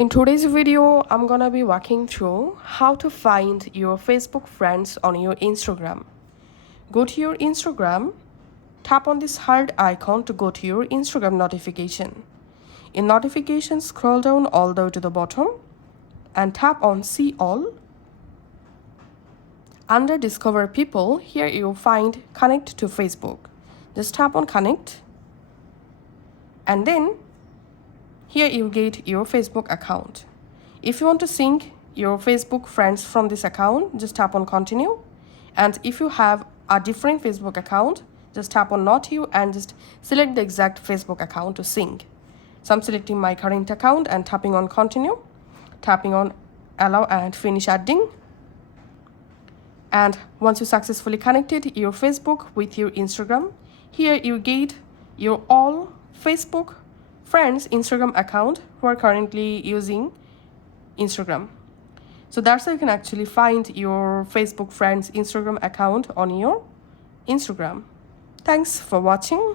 In today's video, I'm gonna be walking through how to find your Facebook friends on your Instagram. Go to your Instagram, tap on this heart icon to go to your Instagram notification. In notifications, scroll down all the way to the bottom and tap on see all. Under discover people, here you'll find connect to Facebook. Just tap on connect and then here you get your Facebook account. If you want to sync your Facebook friends from this account, just tap on continue. And if you have a different Facebook account, just tap on not you and just select the exact Facebook account to sync. So I'm selecting my current account and tapping on continue, tapping on allow and finish adding. And once you successfully connected your Facebook with your Instagram, here you get your all Facebook friends Instagram account who are currently using Instagram. So that's how you can actually find your Facebook friends Instagram account on your Instagram. Thanks for watching.